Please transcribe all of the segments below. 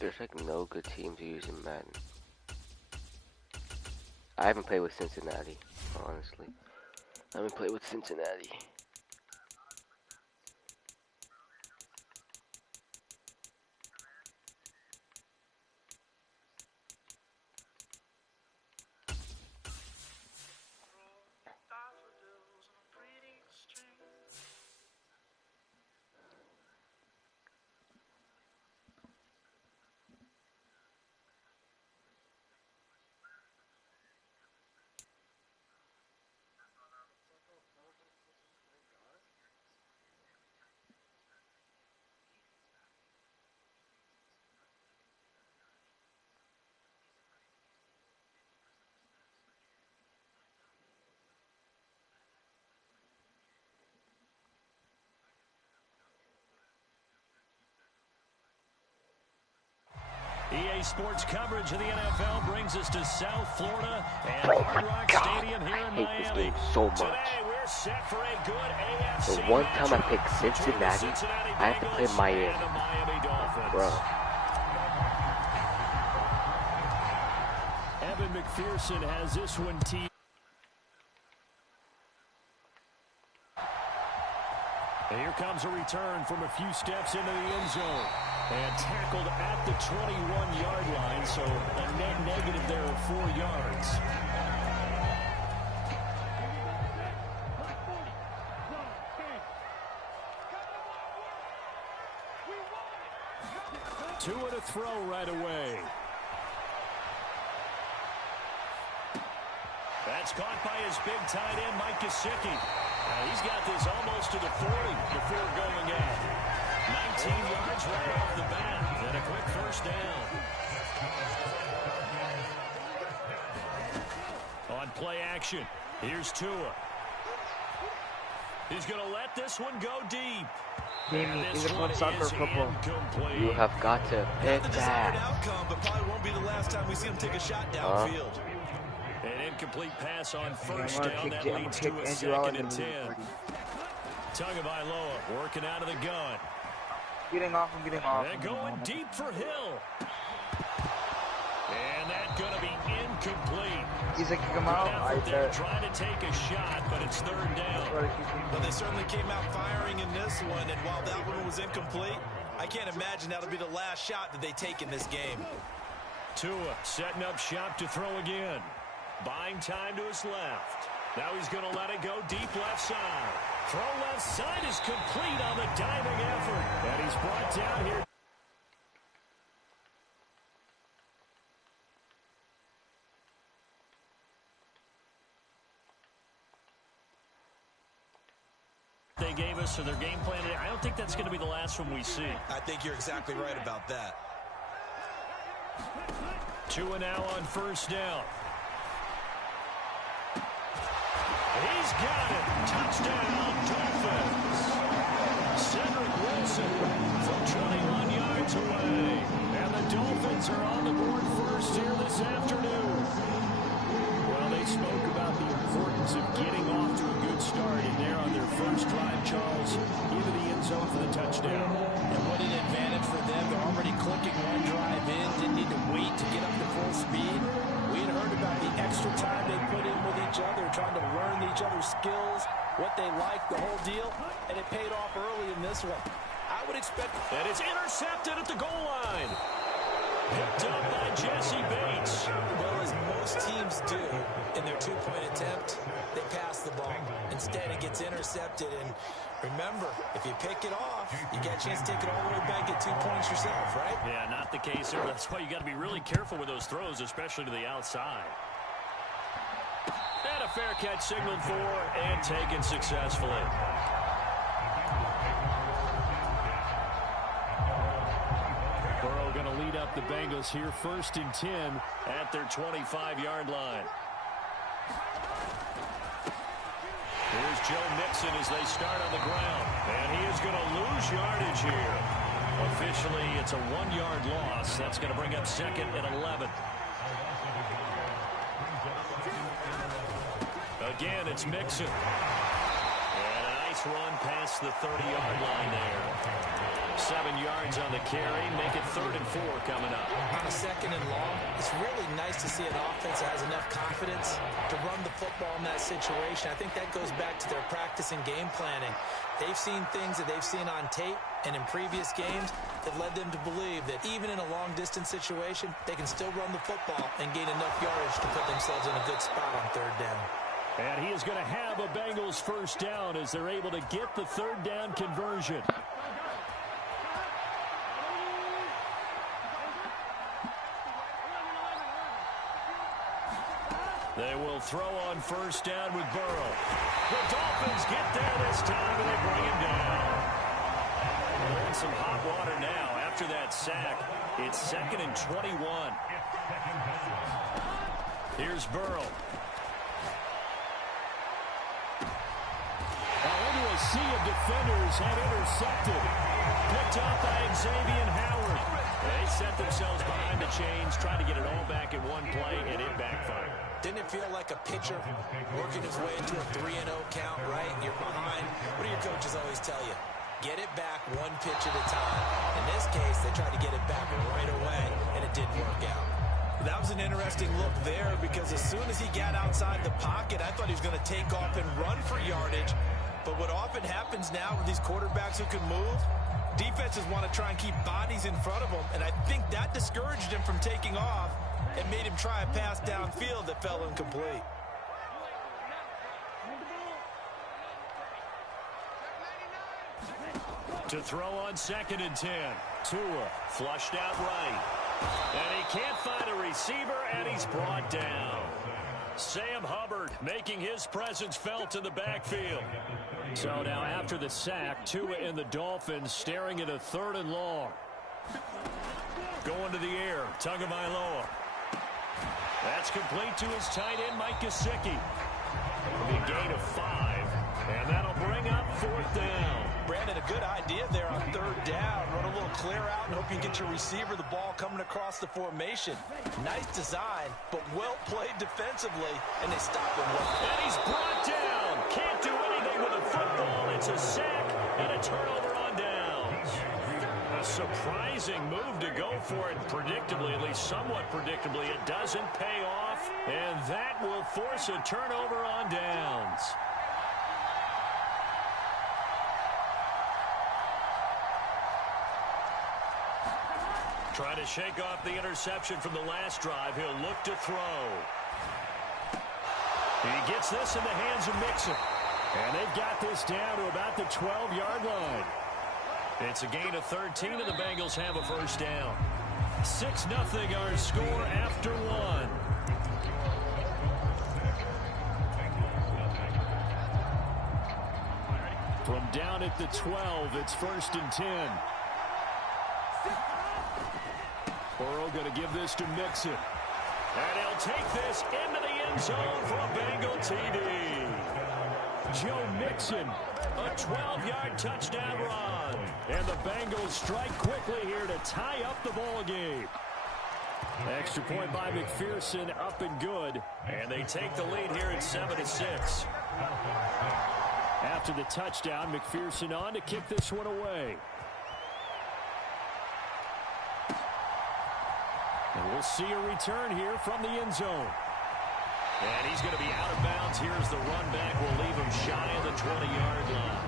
There's like no good teams using Madden. I haven't played with Cincinnati, honestly. I haven't played with Cincinnati. EA Sports coverage of the NFL brings us to South Florida and Hard Rock Stadium here in Miami. I hate this game so much. Today we're set for a good AFC The one time I pick Cincinnati, I have to play Miami. Bro. Evan McPherson has this one teed. Here comes a return from a few steps into the end zone. And tackled at the 21-yard line, so a net negative there of 4 yards. Two and a throw right away. That's caught by his big tight end, Mike Gesicki. He's got this almost to the 40 before going out. 19 yards right off the bat, and a quick first down. On play action, here's Tua. He's going to let this one go deep. And this one is incomplete. You have got to pick that. Outcome, but probably won't be the last time we see him take a shot downfield. An incomplete pass on first down. That leads to a 2nd and 10. Tagovailoa working out of the gun. Getting off. They're going deep for Hill. And that's going to be incomplete. He's like, come out. They're trying to take a shot, but it's 3rd down. Well, they certainly came out firing in this one, and while that one was incomplete, I can't imagine that'll be the last shot that they take in this game. Tua setting up shop to throw again. Buying time to his left. Now he's going to let it go deep left side. Throw left side is complete on the diving effort. And he's brought down here. They gave us to their game plan. I don't think that's going to be the last one we see. I think you're exactly right about that. Tua now on first down. He's got it. Touchdown, Dolphins. Cedric Wilson from 21 yards away. And the Dolphins are on the board first here this afternoon. Well, they spoke about the importance of getting off to a good start in there on their first drive, Charles, into the end zone for the touchdown. And what an advantage for them. They're already clicking one drive in. Didn't need to wait to get up to full speed. We had heard about the extra time they put in with each other, trying to learn each other's skills, what they like, the whole deal, and it paid off early in this one. I would expect... And it's intercepted at the goal line. Picked up by Jesse Bates. Well, as most teams do in their two-point attempt, they pass the ball. Instead, it gets intercepted, and remember, if you pick it off, you get a chance to take it all the way back, get 2 points yourself, right? Yeah, not the case here. That's why you got to be really careful with those throws, especially to the outside. And a fair catch signaled for and taken successfully. Burrow going to lead up the Bengals here, 1st and 10 at their 25-yard line. Here's Joe Mixon as they start on the ground. And he is going to lose yardage here. Officially, it's a 1-yard loss. That's going to bring up 2nd and 11. Again, it's Mixon. And a nice Let's run past the 30-yard line there. 7 yards on the carry. Make it 3rd and 4 coming up. On a 2nd and long, it's really nice to see an offense that has enough confidence to run the football in that situation. I think that goes back to their practice and game planning. They've seen things that they've seen on tape and in previous games that led them to believe that even in a long-distance situation, they can still run the football and gain enough yardage to put themselves in a good spot on 3rd down. And he is going to have a Bengals 1st down as they're able to get the 3rd down conversion. They will throw on 1st down with Burrow. The Dolphins get there this time, and they bring him down. They're in some hot water now after that sack. It's 2nd and 21. Here's Burrow. Now into a sea of defenders and intercepted. Picked up by Xavier Howard. They set themselves behind the chains, trying to get it all back in one play, and it backfired. Didn't it feel like a pitcher working his way into a 3-0 count, right? You're behind. What do your coaches always tell you? Get it back one pitch at a time. In this case, they tried to get it back right away, and it didn't work out. That was an interesting look there because as soon as he got outside the pocket, I thought he was going to take off and run for yardage. But what often happens now with these quarterbacks who can move, defenses want to try and keep bodies in front of them, and I think that discouraged him from taking off and made him try a pass downfield that fell incomplete. To throw on 2nd and 10. Tua flushed out right. And he can't find a receiver, and he's brought down. Sam Hubbard making his presence felt in the backfield. So now after the sack, Tua and the Dolphins staring at a 3rd and long. Going to the air, Tagovailoa. That's complete to his tight end, Mike Gesicki. A gain of 5, and that'll bring up 4th down. Brandon, a good idea there on 3rd down. Run a little clear out and hope you get your receiver the ball coming across the formation. Nice design, but well played defensively, and they stop him well. And he's brought down. Can't do anything with a football. It's a sack and a turnover on downs. A surprising move to go for it predictably, at least somewhat predictably. It doesn't pay off, and that will force a turnover on downs. Trying to shake off the interception from the last drive. He'll look to throw. He gets this in the hands of Mixon. And they've got this down to about the 12-yard line. It's a gain of 13, and the Bengals have a 1st down. 6-0 our score after 1. From down at the 12, it's 1st and 10. Burrow going to give this to Mixon. And he'll take this into the end zone for a Bengal TD. Joe Mixon, a 12-yard touchdown run. And the Bengals strike quickly here to tie up the ball game. Extra point by McPherson, up and good. And they take the lead here at 7-6. After the touchdown, McPherson on to kick this one away. And we'll see a return here from the end zone. And he's going to be out of bounds. Here's the run back. We'll leave him shy of the 20-yard line.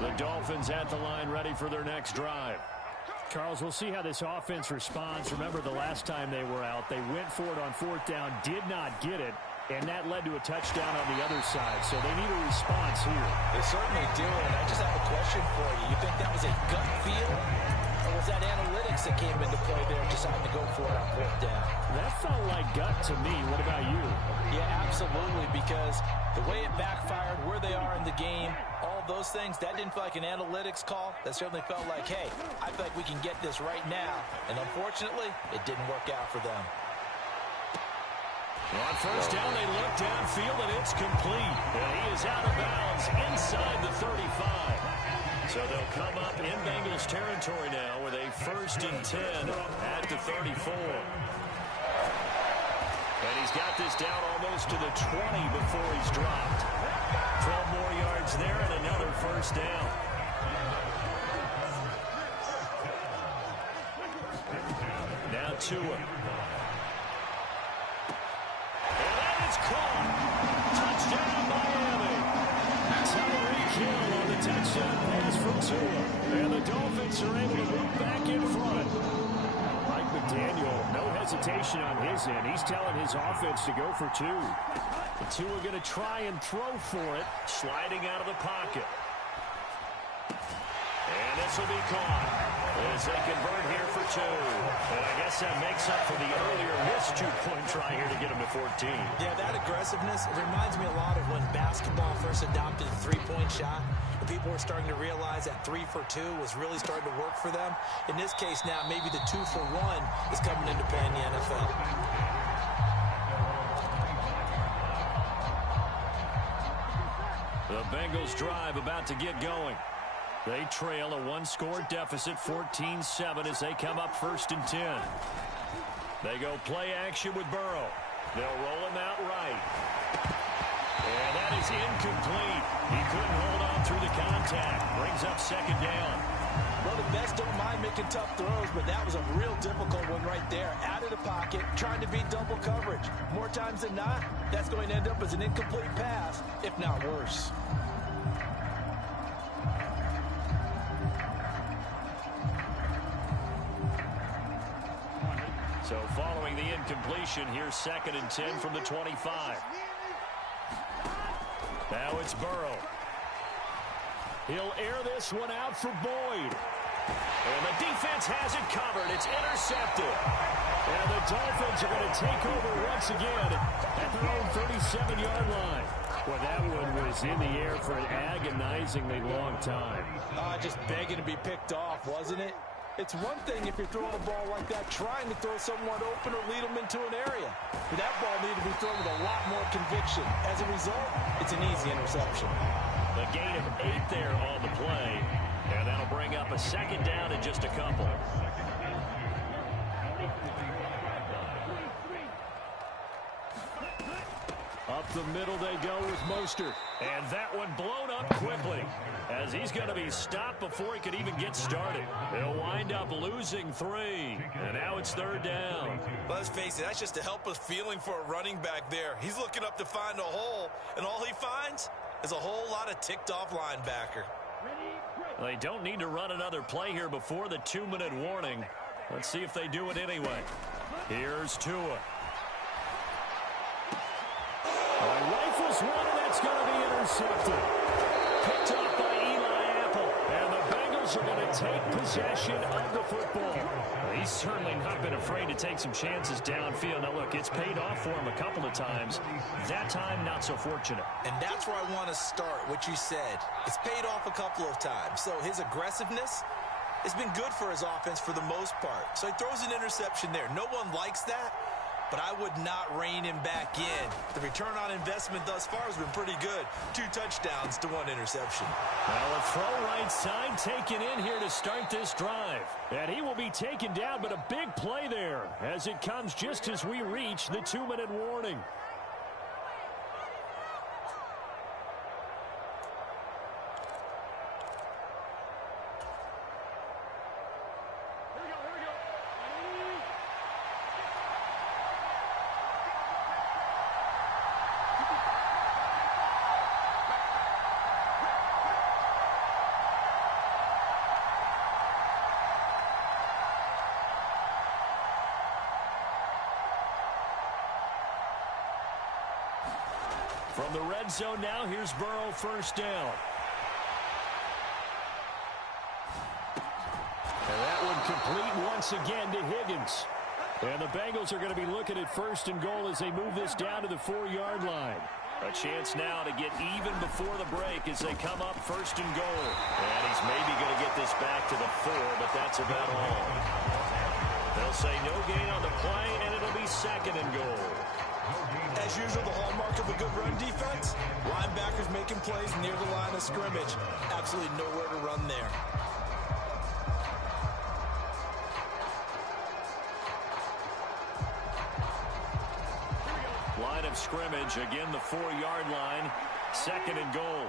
The Dolphins at the line ready for their next drive. Charles, we'll see how this offense responds. Remember the last time they were out, they went for it on 4th down, did not get it, and that led to a touchdown on the other side. So they need a response here. They certainly do, and I just have a question for you. You think that was a gut feel? Or was that analytics that came into play there deciding to go for it on 4th down? That felt like gut to me. What about you? Yeah, absolutely, because the way it backfired, where they are in the game, all those things, that didn't feel like an analytics call. That certainly felt like, hey, I feel like we can get this right now. And unfortunately, it didn't work out for them. On 1st down, they look downfield, and it's complete. And he is out of bounds inside the 35. So they'll come up in Bengals territory now with a 1st and 10 at the 34. And he's got this down almost to the 20 before he's dropped. 12 more yards there and another first down. Now Tua. And that is caught. Touchdown, Miami. Tyreek Hill on the touchdown pass from Tua. And the Dolphins are able to move back in front. Mike McDaniel, no hesitation on his end. He's telling his offense to go for two. The Tua going to try and throw for it, sliding out of the pocket. And this will be caught as they convert here for two. And I guess that makes up for the earlier missed two-point try here to get them to 14. Yeah, that aggressiveness, it reminds me a lot of when basketball first adopted the three-point shot. And people were starting to realize that 3 for 2 was really starting to work for them. In this case now, maybe the 2 for 1 is coming into play in the NFL. The Bengals drive about to get going. They trail a one-score deficit, 14-7, as they come up 1st and 10. They go play action with Burrow. They'll roll him out right. And that is incomplete. He couldn't hold on through the contact. Brings up 2nd down. Well, the best don't mind making tough throws, but that was a real difficult one right there. Out of the pocket, trying to beat double coverage. More times than not, that's going to end up as an incomplete pass, if not worse. So following the incompletion, here's 2nd and 10 from the 25. Now it's Burrow. He'll air this one out for Boyd. And the defense has it covered. It's intercepted. And the Dolphins are going to take over once again at their own 37-yard line. Well, that one was in the air for an agonizingly long time. Just begging to be picked off, wasn't it? It's one thing if you're throwing a ball like that, trying to throw someone open or lead them into an area. But that ball needed to be thrown with a lot more conviction. As a result, it's an easy interception. The gain of 8 there on the play. And that'll bring up a 2nd down in just a couple. Up the middle they go with Mostert. And that one blown up quickly, as he's going to be stopped before he could even get started. They'll wind up losing 3. And now it's 3rd down. Let's face it, that's just a helpless feeling for a running back there. He's looking up to find a hole, and all he finds is a whole lot of ticked-off linebacker. They don't need to run another play here before the 2-minute warning. Let's see if they do it anyway. Here's Tua. Rifles one, and that's going to be intercepted. Picked up by Eli Apple. And the Bengals are going to take possession of the football. He's certainly not been afraid to take some chances downfield. Now, look, it's paid off for him a couple of times. That time, not so fortunate. And that's where I want to start, what you said. It's paid off a couple of times. So his aggressiveness has been good for his offense for the most part. So he throws an interception there. No one likes that, but I would not rein him back in. The return on investment thus far has been pretty good. 2 touchdowns to 1 interception. Well, a throw right side taken in here to start this drive. And he will be taken down, but a big play there as it comes just as we reach the 2-minute warning. From the red zone now, here's Burrow, 1st down. And that one complete once again to Higgins. And the Bengals are going to be looking at 1st and goal as they move this down to the 4-yard line. A chance now to get even before the break as they come up 1st and goal. And he's maybe going to get this back to the 4, but that's about all. They'll say no gain on the play, and it'll be 2nd and goal. As usual, the hallmark of a good run defense, linebackers making plays near the line of scrimmage. Absolutely nowhere to run there. of scrimmage. Again, the 4-yard line. 2nd and goal.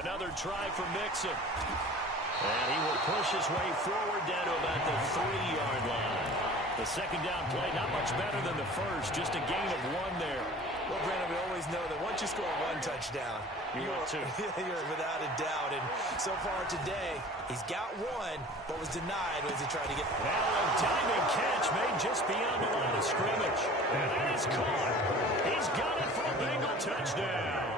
Another try for Mixon. And he will push his way forward down to about the 3-yard line. The second down play, not much better than the first. Just a gain of 1 there. Well, Brandon, we always know that once you score 1 touchdown, you're without a doubt. And so far today, he's got 1, but was denied as he tried to get. Now a diving catch made just beyond the line of scrimmage. And that is caught. He's got it for a Bengal touchdown.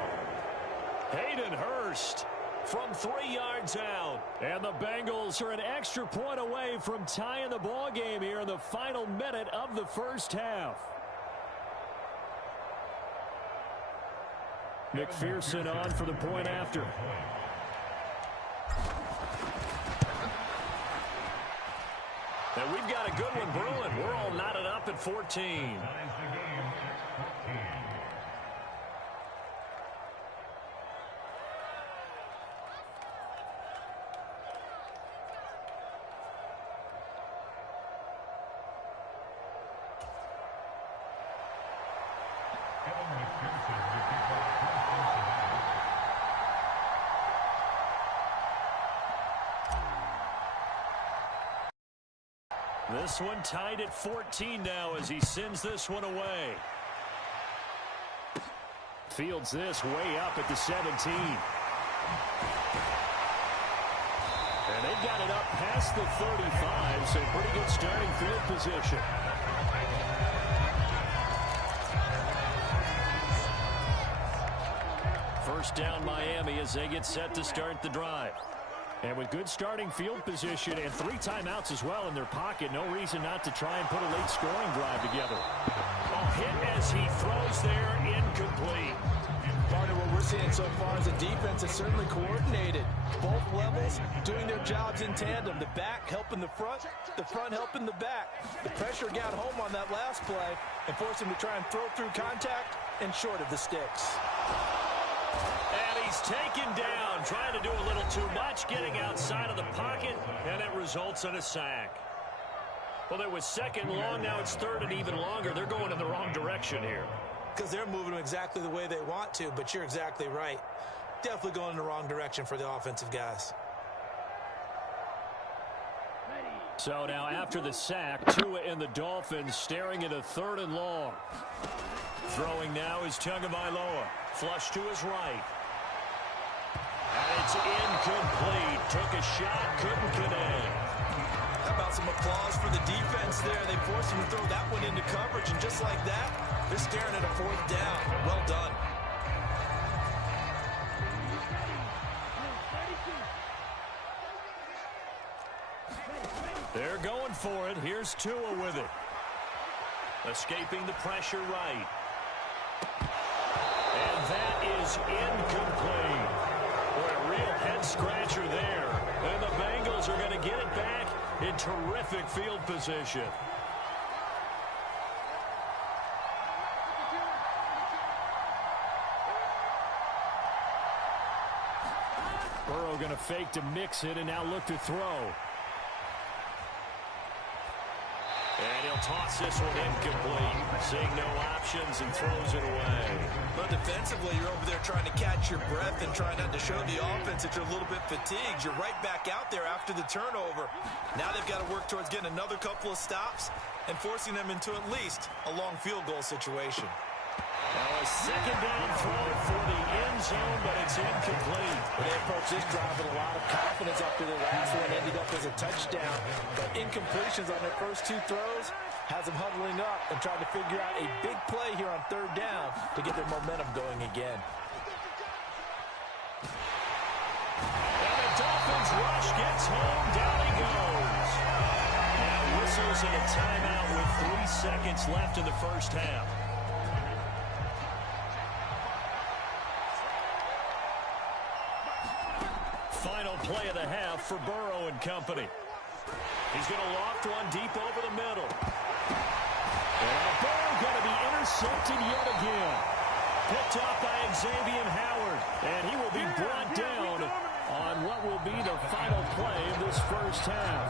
Hayden Hurst from 3 yards out. And the Bengals are an extra point away from tying the ball game here in the final minute of the first half. McPherson on for the point after. And we've got a good one brewing. We're all knotted up at 14. This one tied at 14 now as he sends this one away. Fields this way up at the 17. And they've got it up past the 35, so pretty good starting field position. First down Miami as they get set to start the drive. And with good starting field position and 3 timeouts as well in their pocket, no reason not to try and put a late scoring drive together. A hit as he throws there, incomplete. Partner, what we're seeing so far is the defense is certainly coordinated. Both levels doing their jobs in tandem. The back helping the front helping the back. The pressure got home on that last play and forced him to try and throw through contact and short of the sticks. And he's taken down, trying to do a little too much, getting outside of the pocket, and it results in a sack. Well, it was 2nd long, now it's 3rd and even longer. They're going in the wrong direction here. Because they're moving them exactly the way they want to, but you're exactly right. Definitely going in the wrong direction for the offensive guys. So now after the sack, Tua and the Dolphins staring at a 3rd and long. Throwing now is Tagovailoa. Flush to his right. And it's incomplete. Took a shot, couldn't connect. How about some applause for the defense there? They forced him to throw that one into coverage, and just like that, they're staring at a 4th down. Well done. They're going for it. Here's Tua with it. Escaping the pressure right. And that is incomplete. Boy, a real head-scratcher there. And the Bengals are going to get it back in terrific field position. Burrow going to fake to mix it and now look to throw. And he'll toss this one incomplete. Seeing no options and throws it away. But defensively, you're over there trying to catch your breath and trying not to show the offense that you're a little bit fatigued. You're right back out there after the turnover. Now they've got to work towards getting another couple of stops and forcing them into at least a long field goal situation. Now a 2nd down throw for the end zone, but it's incomplete. They approach this drive with a lot of confidence after the last one ended up as a touchdown. But incompletions on their first 2 throws has them huddling up and trying to figure out a big play here on 3rd down to get their momentum going again. And the Dolphins rush gets home. Down he goes. Now whistles in a timeout with 3 seconds left in the first half. Final play of the half for Burrow and company. He's going to loft one deep over the middle. And Burrow going to be intercepted yet again. Picked up by Xavier Howard. And he will be brought down on what will be the final play of this first half.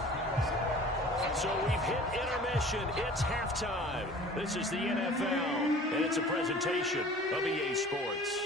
So we've hit intermission. It's halftime. This is the NFL, and it's a presentation of EA Sports.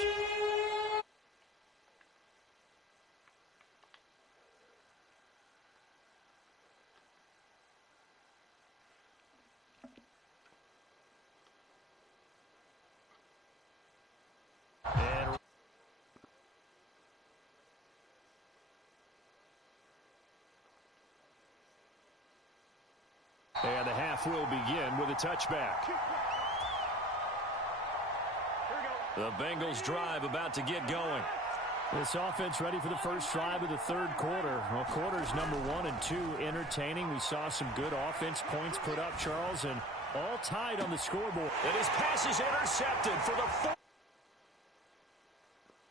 And the half will begin with a touchback. The Bengals drive about to get going. This offense ready for the first drive of the third quarter. Well, quarters number 1 and 2 entertaining. We saw some good offense points put up, Charles, and all tied on the scoreboard. And his pass is intercepted for the fourth.